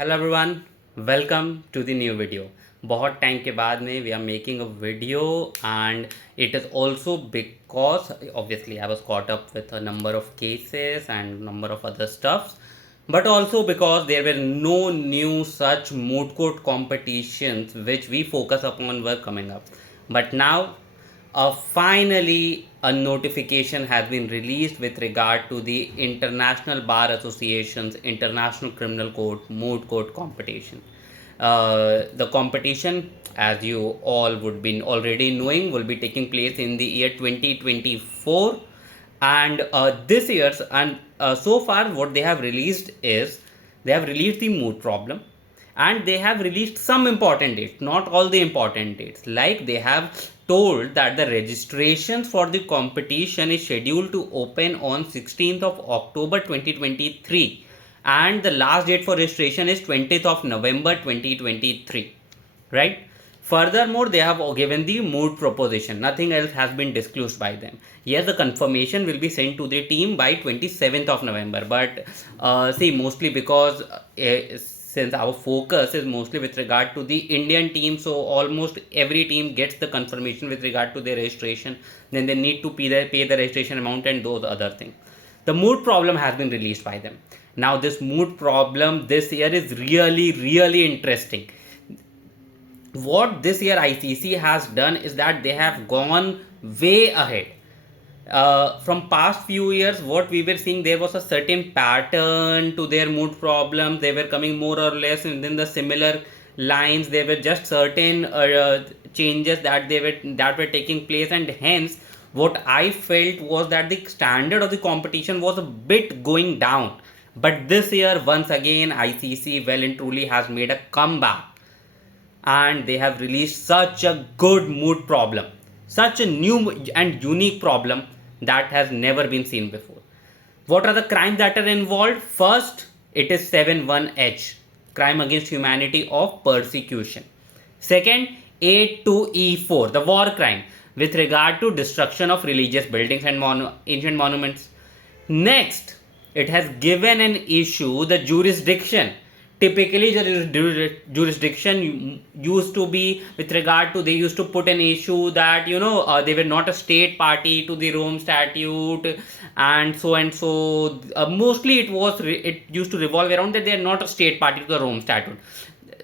Hello everyone, welcome to the new video. बहुत time के बाद में we are making a video and it is also because obviously I was caught up with a number of cases and number of other stuffs, but also because there were no new such moot court competitions which we focus upon were coming up. But now finally, a notification has been released with regard to the International Bar Association's International Criminal Court Moot Court competition. The competition, as you all would be already knowing, will be taking place in the year 2024, and this year's and so far what they have released is they have released the moot problem, and they have released some important dates, not all the important dates. Like they have told that the registrations for the competition is scheduled to open on 16th of October 2023, and the last date for registration is 20th of November 2023, right? Furthermore, they have given the mood proposition. Nothing else has been disclosed by them. Yes, the confirmation will be sent to the team by 27th of November. But see, mostly because since our focus is mostly with regard to the Indian team, so almost every team gets the confirmation with regard to their registration. Then they need to pay the registration amount and those other things. The mood problem has been released by them. Now, this mood problem this year is really interesting. What this year ICC has done is that they have gone way ahead. From past few years, what we were seeing, there was a certain pattern to their mood problems. They were coming more or less within the similar lines. There were just certain changes that were taking place, and hence what I felt was that the standard of the competition was a bit going down. But this year, once again, ICC well and truly has made a comeback, and they have released such a good mood problem, such a new and unique problem that has never been seen before. What are the crimes that are involved? First, it is 71H, crime against humanity of persecution. Second, A2E4, the war crime with regard to destruction of religious buildings and ancient monuments. Next, it has given an issue the jurisdiction. Typically, the jurisdiction used to be with regard to, they used to put an issue that they were not a state party to the Rome Statute, and so. Mostly, it used to revolve around that they are not a state party to the Rome Statute.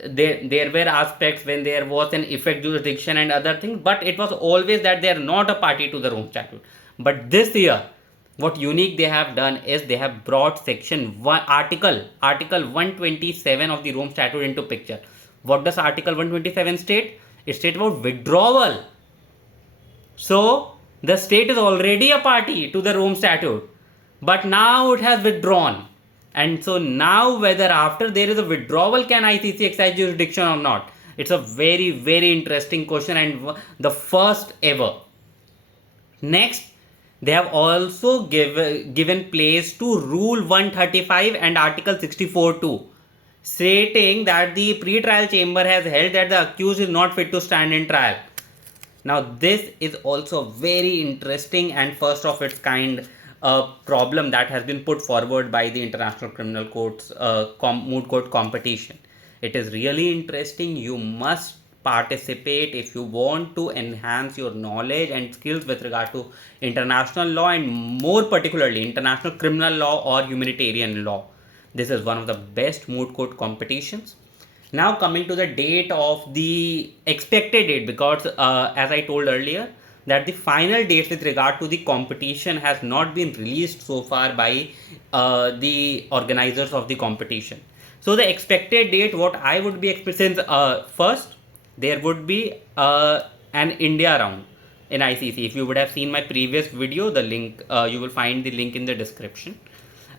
There were aspects when there was an effect jurisdiction and other things, but it was always that they are not a party to the Rome Statute. But this year, what unique they have done is they have brought section 1 article 127 of the Rome Statute into picture. What does article 127 state? It states about withdrawal. So the state is already a party to the Rome Statute, but now it has withdrawn. And so now whether after there is a withdrawal, can ICC exercise jurisdiction or not? It's a very interesting question, and the first ever. Next, they have also given place to Rule 135 and Article 64(2), stating that the pre-trial chamber has held that the accused is not fit to stand in trial. Now, this is also very interesting and first of its kind problem that has been put forward by the International Criminal Court's moot court competition. It is really interesting. You must participate if you want to enhance your knowledge and skills with regard to international law, and more particularly international criminal law or humanitarian law. This is one of the best moot court competitions. Now coming to the date of the expected date, because as I told earlier that the final date with regard to the competition has not been released so far by the organizers of the competition. So the expected date, what I would be expecting, first there would be an India round in ICC. If you would have seen my previous video, the link, you will find the link in the description,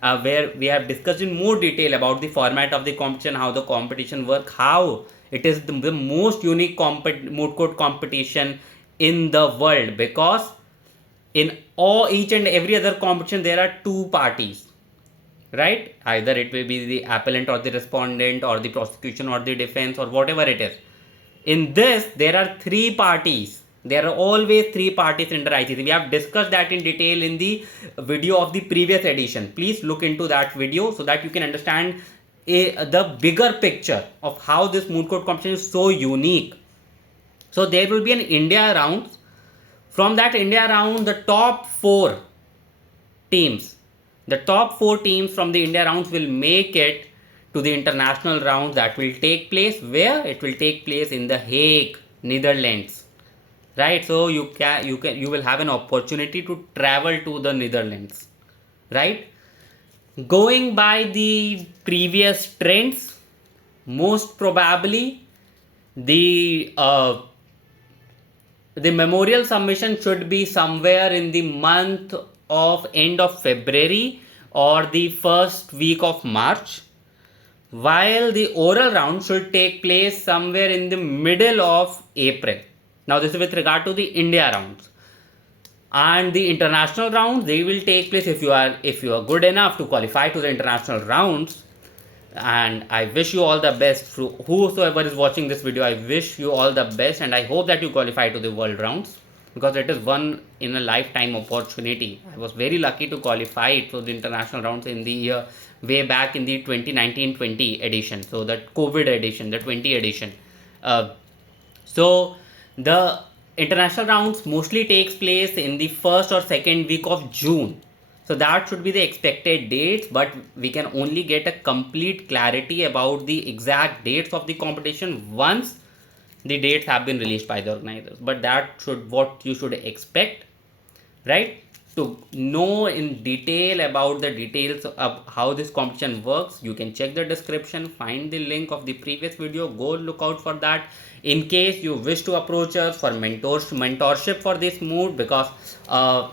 where we have discussed in more detail about the format of the competition, how the competition work, how it is the most unique moot court competition in the world, because in each and every other competition there are two parties, right? Either it will be the appellant or the respondent or the prosecution or the defense or whatever it is. In this, there are three parties. There are always three parties under ICC. We have discussed that in detail in the video of the previous edition. Please look into that video so that you can understand the bigger picture of how this moot court competition is so unique. So there will be an India round. From that India round, the teams, the top four teams from the India rounds will make it to the international round that will take place where it will take place in The Hague, Netherlands. Right, so you will have an opportunity to travel to the Netherlands. Right, going by the previous trends, most probably the the memorial submission should be somewhere in the month of end of February or the first week of March, while the oral round should take place somewhere in the middle of April. Now this is with regard to the India rounds. And the international rounds, they will take place if you are good enough to qualify to the international rounds. And I wish you all the best. Whosoever is watching this video, I wish you all the best, and I hope that you qualify to the world rounds, because it is one in a lifetime opportunity. I was very lucky to qualify to the international rounds in the year way back in the 2019-20 edition, so that COVID edition, the 20 edition. So the international rounds mostly takes place in the first or second week of June. So that should be the expected dates, but we can only get a complete clarity about the exact dates of the competition once the dates have been released by the organizers. But that should what you should expect, right? To know in detail about the details of how this competition works, you can check the description, find the link of the previous video, go look out for that. In case you wish to approach us for mentorship for this mood, because I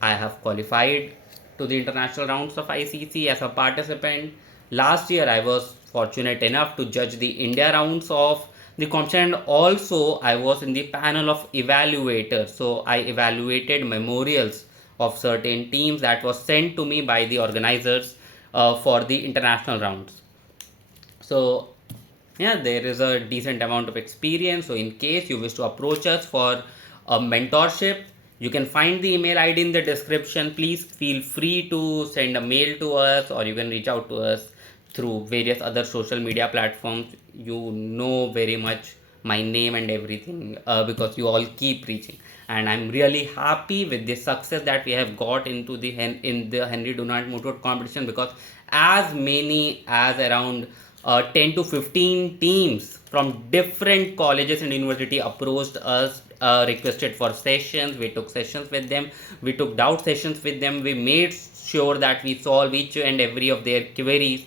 have qualified to the international rounds of ICC as a participant. Last year I was fortunate enough to judge the India rounds of the competition, and also I was in the panel of evaluators. So I evaluated memorials of certain teams that was sent to me by the organizers for the international rounds. So yeah, there is a decent amount of experience. So in case you wish to approach us for a mentorship, you can find the email ID in the description. Please feel free to send a mail to us, or you can reach out to us through various other social media platforms. You know very much my name and everything, because you all keep reaching, and I'm really happy with the success that we have got into the in the Henry Dunant Moot Court competition, because as many as around 10 to 15 teams from different colleges and university approached us, requested for sessions. We took sessions with them, we took doubt sessions with them, we made sure that we solve each and every of their queries,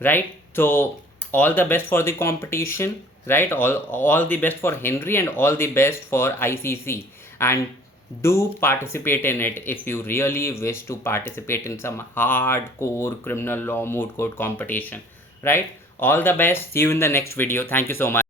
right? So all the best for the competition, right? All the best for Henry, and all the best for ICC, and do participate in it if you really wish to participate in some hardcore criminal law moot court competition, right? All the best. See you in the next video. Thank you so much.